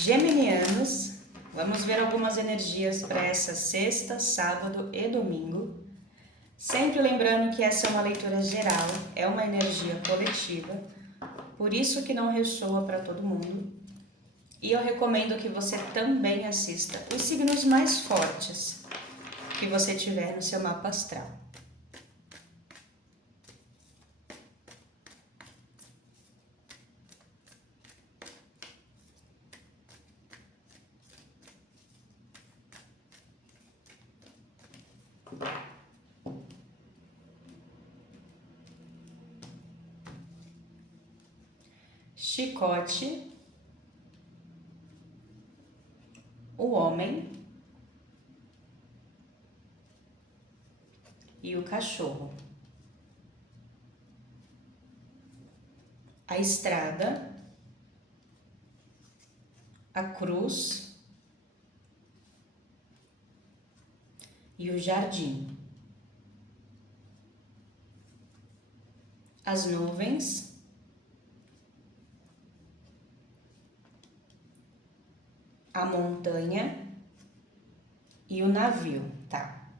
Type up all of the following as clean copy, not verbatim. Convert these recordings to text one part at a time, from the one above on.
Geminianos, vamos ver algumas energias para essa sexta, sábado e domingo. Sempre lembrando que essa é uma leitura geral, é uma energia coletiva, por isso que não ressoa para todo mundo. E eu recomendo que você também assista os signos mais fortes que você tiver no seu mapa astral. Chicote, o homem e o cachorro. A estrada, a cruz e o jardim. As nuvens, a montanha e o navio, tá?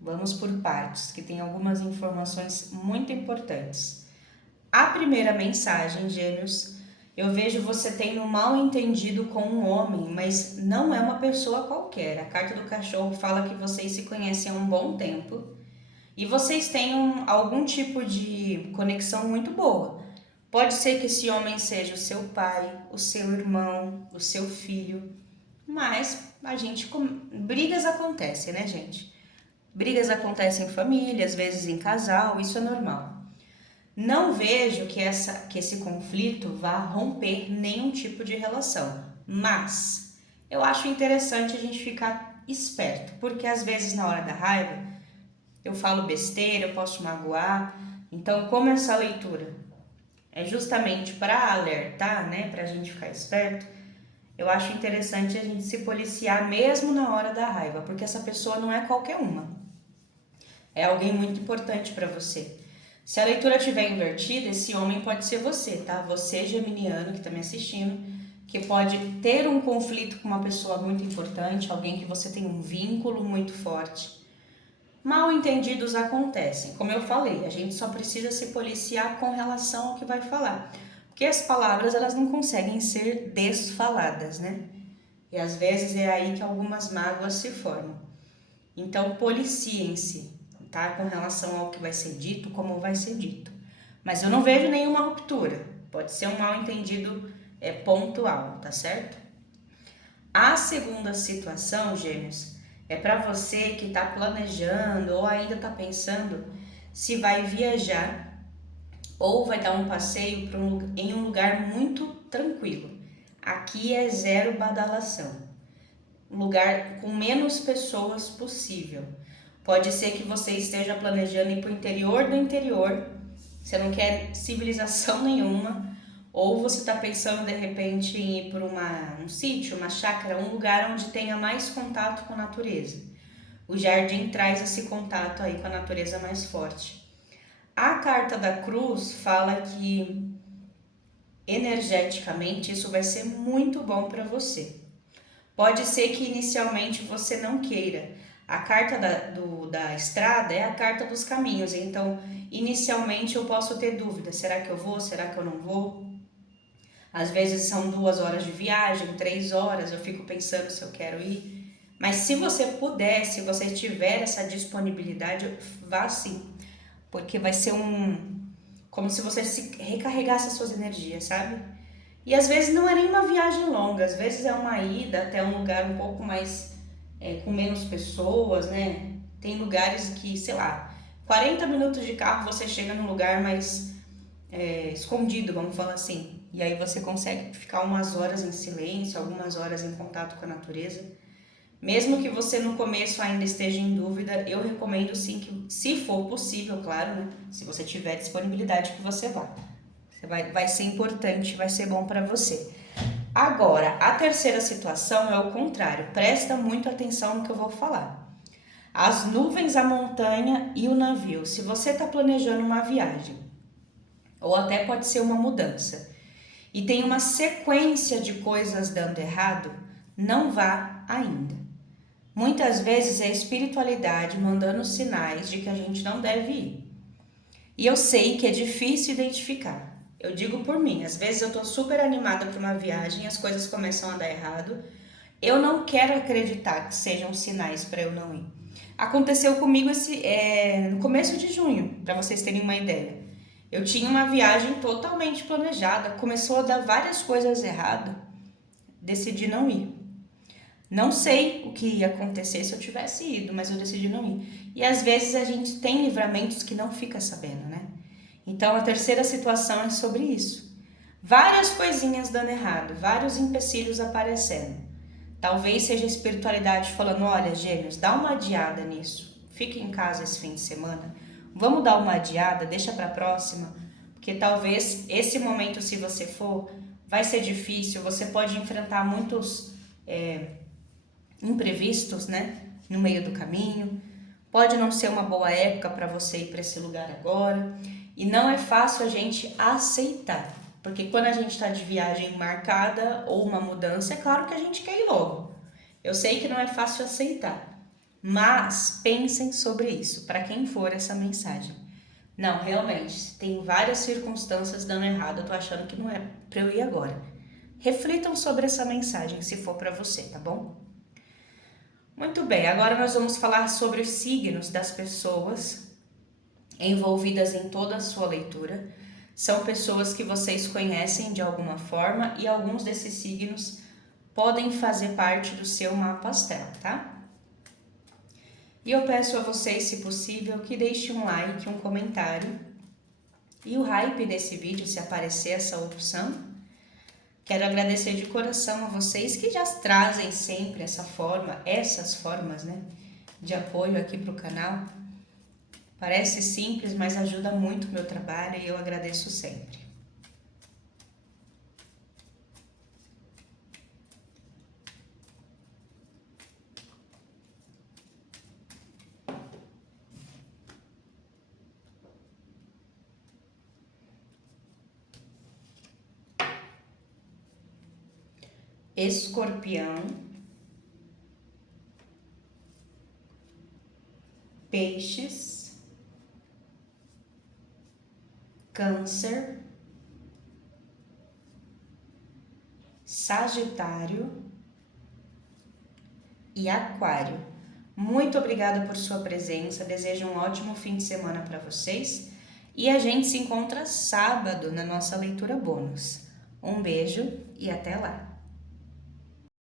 Vamos por partes, que tem algumas informações muito importantes. A primeira mensagem, Gêmeos, eu vejo você tendo um mal entendido com um homem, mas não é uma pessoa qualquer. A carta do cachorro fala que vocês se conhecem há um bom tempo e vocês têm algum tipo de conexão muito boa. Pode ser que esse homem seja o seu pai, o seu irmão, o seu filho, mas brigas acontecem, né, gente? Brigas acontecem em família, às vezes em casal, isso é normal. Não vejo que esse conflito vá romper nenhum tipo de relação, mas eu acho interessante a gente ficar esperto, porque às vezes na hora da raiva eu falo besteira, eu posso magoar. Então, como essa leitura é justamente para alertar, né, para a gente ficar esperto, eu acho interessante a gente se policiar mesmo na hora da raiva, porque essa pessoa não é qualquer uma. É alguém muito importante para você. Se a leitura estiver invertida, esse homem pode ser você, tá? Você, geminiano, que está me assistindo, que pode ter um conflito com uma pessoa muito importante, alguém que você tem um vínculo muito forte. Mal entendidos acontecem. Como eu falei, a gente só precisa se policiar com relação ao que vai falar. Porque as palavras, elas não conseguem ser desfaladas, né? E às vezes é aí que algumas mágoas se formam. Então, policiem-se, tá? Com relação ao que vai ser dito, como vai ser dito. Mas eu não vejo nenhuma ruptura. Pode ser um mal entendido pontual, tá certo? A segunda situação, Gêmeos, é para você que está planejando ou ainda está pensando se vai viajar ou vai dar um passeio em um lugar muito tranquilo. Aqui é zero badalação. Um lugar com menos pessoas possível. Pode ser que você esteja planejando ir para o interior do interior, você não quer civilização nenhuma, ou você está pensando de repente em ir para um sítio, uma chácara, um lugar onde tenha mais contato com a natureza. O jardim traz esse contato aí com a natureza mais forte. A carta da cruz fala que energeticamente isso vai ser muito bom para você. Pode ser que inicialmente você não queira. A carta da estrada é a carta dos caminhos, então inicialmente eu posso ter dúvida, será que eu vou, será que eu não vou? Às vezes são 2 horas de viagem, 3 horas, eu fico pensando se eu quero ir. Mas se você puder, se você tiver essa disponibilidade, vá sim. Porque vai ser como se você se recarregasse as suas energias, sabe? E às vezes não é nem uma viagem longa, às vezes é uma ida até um lugar um pouco mais, com menos pessoas, né? Tem lugares que, sei lá, 40 minutos de carro você chega num lugar mais escondido, vamos falar assim. E aí você consegue ficar umas horas em silêncio, algumas horas em contato com a natureza. Mesmo que você no começo ainda esteja em dúvida, eu recomendo sim que, se for possível, claro, né? Se você tiver disponibilidade, que você vá. Vai ser importante, vai ser bom para você. Agora, a terceira situação é o contrário. Presta muita atenção no que eu vou falar. As nuvens, a montanha e o navio. Se você está planejando uma viagem, ou até pode ser uma mudança, e tem uma sequência de coisas dando errado, não vá ainda. Muitas vezes é a espiritualidade mandando sinais de que a gente não deve ir. E eu sei que é difícil identificar. Eu digo por mim, às vezes eu tô super animada para uma viagem e as coisas começam a dar errado. Eu não quero acreditar que sejam sinais para eu não ir. Aconteceu comigo no começo de junho, para vocês terem uma ideia. Eu tinha uma viagem totalmente planejada, começou a dar várias coisas erradas, decidi não ir. Não sei o que ia acontecer se eu tivesse ido, mas eu decidi não ir. E às vezes a gente tem livramentos que não fica sabendo, né? Então a terceira situação é sobre isso. Várias coisinhas dando errado, vários empecilhos aparecendo. Talvez seja a espiritualidade falando, olha, gêmeos, dá uma adiada nisso. Fique em casa esse fim de semana. Vamos dar uma adiada, deixa para próxima. Porque talvez esse momento, se você for, vai ser difícil. Você pode enfrentar muitos imprevistos, né? No meio do caminho. Pode não ser uma boa época para você ir para esse lugar agora. E não é fácil a gente aceitar. Porque quando a gente está de viagem marcada ou uma mudança, é claro que a gente quer ir logo. Eu sei que não é fácil aceitar, mas pensem sobre isso, para quem for essa mensagem. Não, realmente, tem várias circunstâncias dando errado, eu tô achando que não é para eu ir agora. Reflitam sobre essa mensagem, se for para você, tá bom? Muito bem, agora nós vamos falar sobre os signos das pessoas envolvidas em toda a sua leitura. São pessoas que vocês conhecem de alguma forma e alguns desses signos podem fazer parte do seu mapa astral, tá? E eu peço a vocês, se possível, que deixem um like, um comentário e o hype desse vídeo, se aparecer essa opção. Quero agradecer de coração a vocês que já trazem sempre essas formas, né, de apoio aqui para o canal. Parece simples, mas ajuda muito o meu trabalho e eu agradeço sempre. Escorpião, Peixes, Câncer, Sagitário e Aquário. Muito obrigada por sua presença, desejo um ótimo fim de semana para vocês e a gente se encontra sábado na nossa leitura bônus. Um beijo e até lá!